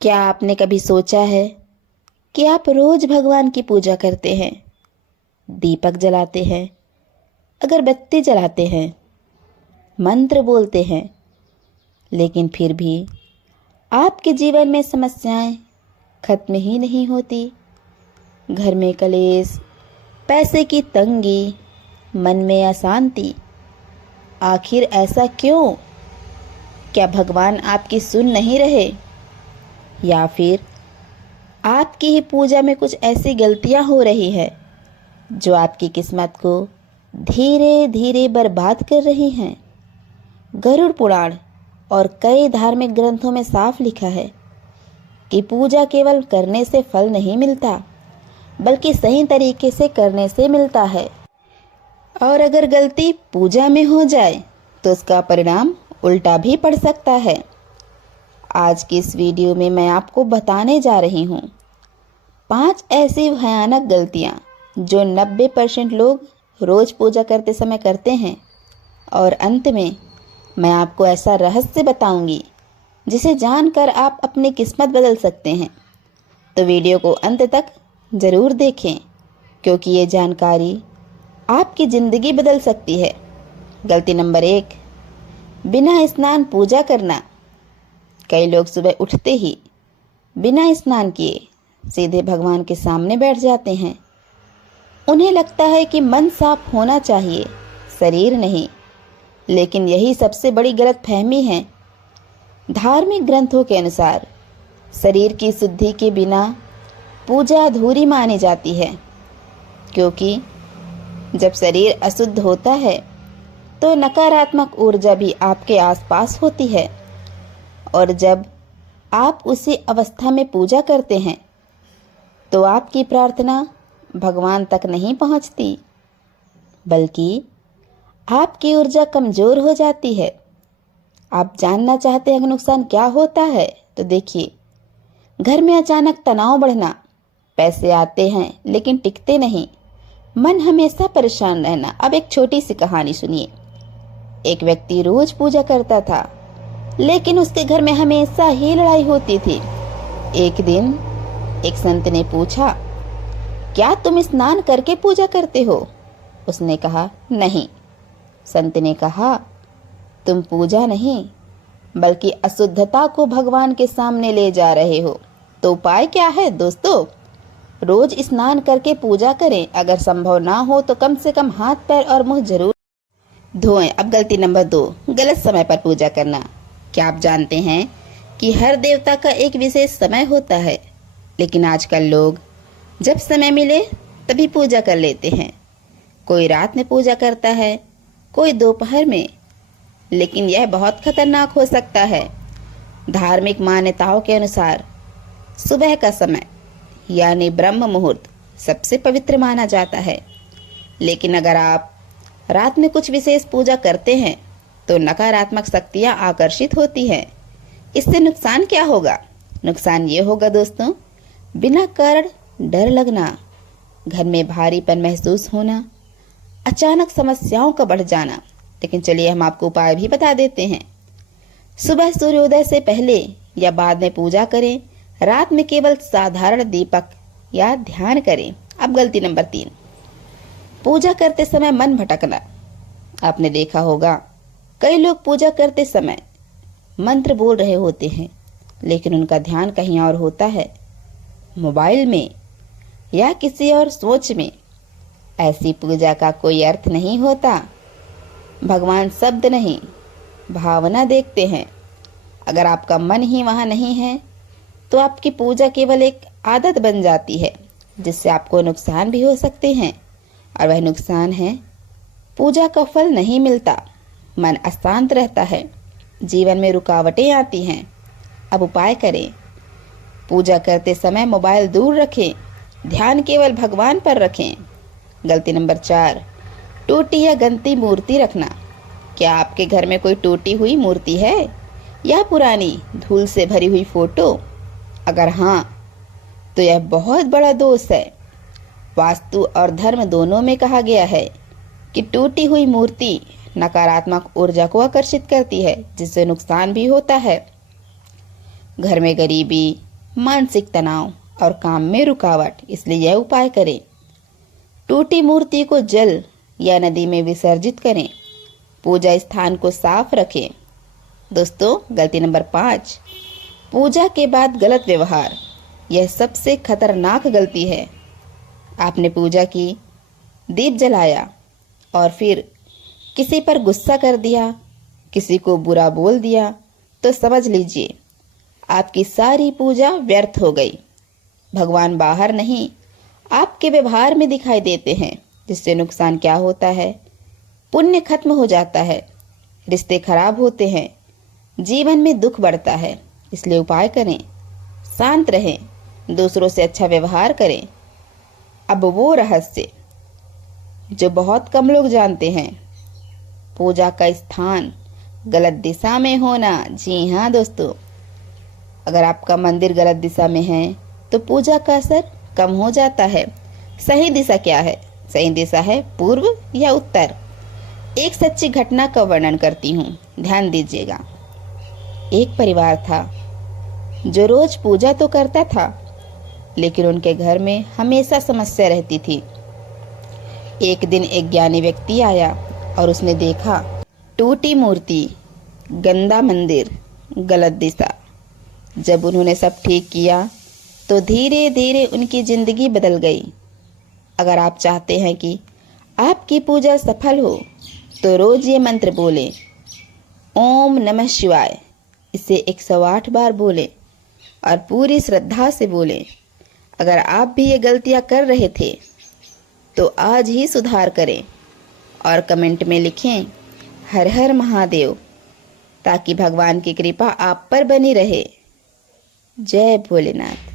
क्या आपने कभी सोचा है कि आप रोज भगवान की पूजा करते हैं, दीपक जलाते हैं, अगरबत्ती जलाते हैं, मंत्र बोलते हैं, लेकिन फिर भी आपके जीवन में समस्याएं खत्म ही नहीं होती। घर में कलेश, पैसे की तंगी, मन में अशांति। आखिर ऐसा क्यों? क्या भगवान आपकी सुन नहीं रहे, या फिर आपकी ही पूजा में कुछ ऐसी गलतियां हो रही है जो आपकी किस्मत को धीरे धीरे बर्बाद कर रही हैं? गरुड़ पुराण और कई धार्मिक ग्रंथों में साफ लिखा है कि पूजा केवल करने से फल नहीं मिलता, बल्कि सही तरीके से करने से मिलता है। और अगर गलती पूजा में हो जाए तो उसका परिणाम उल्टा भी पड़ सकता है। आज की इस वीडियो में मैं आपको बताने जा रही हूँ 5 ऐसी भयानक गलतियाँ जो 90% लोग रोज पूजा करते समय करते हैं, और अंत में मैं आपको ऐसा रहस्य बताऊंगी जिसे जानकर आप अपनी किस्मत बदल सकते हैं। तो वीडियो को अंत तक ज़रूर देखें, क्योंकि ये जानकारी आपकी ज़िंदगी बदल सकती है। गलती नंबर 1, बिना स्नान पूजा करना। कई लोग सुबह उठते ही बिना स्नान किए सीधे भगवान के सामने बैठ जाते हैं। उन्हें लगता है कि मन साफ होना चाहिए, शरीर नहीं। लेकिन यही सबसे बड़ी गलतफहमी है। धार्मिक ग्रंथों के अनुसार शरीर की शुद्धि के बिना पूजा अधूरी मानी जाती है, क्योंकि जब शरीर अशुद्ध होता है तो नकारात्मक ऊर्जा भी आपके आसपास होती है, और जब आप उसी अवस्था में पूजा करते हैं तो आपकी प्रार्थना भगवान तक नहीं पहुंचती, बल्कि आपकी ऊर्जा कमजोर हो जाती है। आप जानना चाहते हैं कि नुकसान क्या होता है? तो देखिए, घर में अचानक तनाव बढ़ना, पैसे आते हैं लेकिन टिकते नहीं, मन हमेशा परेशान रहना। अब एक छोटी सी कहानी सुनिए। एक व्यक्ति रोज पूजा करता था, लेकिन उसके घर में हमेशा ही लड़ाई होती थी। एक दिन एक संत ने पूछा, क्या तुम स्नान करके पूजा करते हो? उसने कहा, नहीं। संत ने कहा, तुम पूजा नहीं बल्कि अशुद्धता को भगवान के सामने ले जा रहे हो। तो उपाय क्या है दोस्तों? रोज स्नान करके पूजा करें। अगर संभव ना हो तो कम से कम हाथ, पैर और मुंह जरूर धोएं। अब गलती नंबर 2, गलत समय पर पूजा करना। क्या आप जानते हैं कि हर देवता का एक विशेष समय होता है, लेकिन आजकल लोग जब समय मिले तभी पूजा कर लेते हैं। कोई रात में पूजा करता है, कोई दोपहर में, लेकिन यह बहुत खतरनाक हो सकता है। धार्मिक मान्यताओं के अनुसार सुबह का समय यानी ब्रह्म मुहूर्त सबसे पवित्र माना जाता है, लेकिन अगर आप रात में कुछ विशेष पूजा करते हैं तो नकारात्मक शक्तियां आकर्षित होती हैं। इससे नुकसान क्या होगा? नुकसान ये होगा दोस्तों, बिना कारण डर लगना, घर में भारीपन महसूस होना, अचानक समस्याओं का बढ़ जाना। लेकिन चलिए हम आपको उपाय भी बता देते हैं। सुबह सूर्योदय से पहले या बाद में पूजा करें। रात में केवल साधारण दीपक या ध्यान करें। अब गलती नंबर 3, पूजा करते समय मन भटकना। आपने देखा होगा, कई लोग पूजा करते समय मंत्र बोल रहे होते हैं, लेकिन उनका ध्यान कहीं और होता है, मोबाइल में या किसी और सोच में। ऐसी पूजा का कोई अर्थ नहीं होता। भगवान शब्द नहीं, भावना देखते हैं। अगर आपका मन ही वहां नहीं है तो आपकी पूजा केवल एक आदत बन जाती है, जिससे आपको नुकसान भी हो सकते हैं। और वह नुकसान है, पूजा का फल नहीं मिलता, मन अशांत रहता है, जीवन में रुकावटें आती हैं। अब उपाय करें। पूजा करते समय मोबाइल दूर रखें, ध्यान केवल भगवान पर रखें। गलती नंबर 4, टूटी या गंदी मूर्ति रखना। क्या आपके घर में कोई टूटी हुई मूर्ति है या पुरानी धूल से भरी हुई फोटो? अगर हाँ, तो यह बहुत बड़ा दोष है। वास्तु और धर्म दोनों में कहा गया है कि टूटी हुई मूर्ति नकारात्मक ऊर्जा को आकर्षित करती है, जिससे नुकसान भी होता है। घर में गरीबी, मानसिक तनाव और काम में रुकावट, इसलिए यह उपाय करें। टूटी मूर्ति को जल या नदी में विसर्जित करें। पूजा स्थान को साफ रखें। दोस्तों, गलती नंबर 5, पूजा के बाद गलत व्यवहार। यह सबसे खतरनाक गलती है। आपने पूजा की, दीप जलाया और फिर किसी पर गुस्सा कर दिया, किसी को बुरा बोल दिया, तो समझ लीजिए आपकी सारी पूजा व्यर्थ हो गई। भगवान बाहर नहीं, आपके व्यवहार में दिखाई देते हैं, जिससे नुकसान क्या होता है? पुण्य खत्म हो जाता है, रिश्ते खराब होते हैं, जीवन में दुख बढ़ता है। इसलिए उपाय करें, शांत रहें, दूसरों से अच्छा व्यवहार करें। अब वो रहस्य जो बहुत कम लोग जानते हैं, पूजा का स्थान गलत दिशा में होना। जी हाँ दोस्तों, अगर आपका मंदिर गलत दिशा में है तो पूजा का असर कम हो जाता है। सही दिशा क्या है? सही दिशा है पूर्व या उत्तर। एक सच्ची घटना का वर्णन करती हूँ, ध्यान दीजिएगा। एक परिवार था जो रोज पूजा तो करता था, लेकिन उनके घर में हमेशा समस्या रहती थी। एक दिन एक ज्ञानी व्यक्ति आया और उसने देखा टूटी मूर्ति, गंदा मंदिर, गलत दिशा। जब उन्होंने सब ठीक किया तो धीरे धीरे उनकी जिंदगी बदल गई। अगर आप चाहते हैं कि आपकी पूजा सफल हो तो रोज ये मंत्र बोलें, ओम नमः शिवाय। इसे 108 बार बोलें और पूरी श्रद्धा से बोलें। अगर आप भी ये गलतियां कर रहे थे तो आज ही सुधार करें और कमेंट में लिखें हर हर महादेव, ताकि भगवान की कृपा आप पर बनी रहे। जय भोलेनाथ।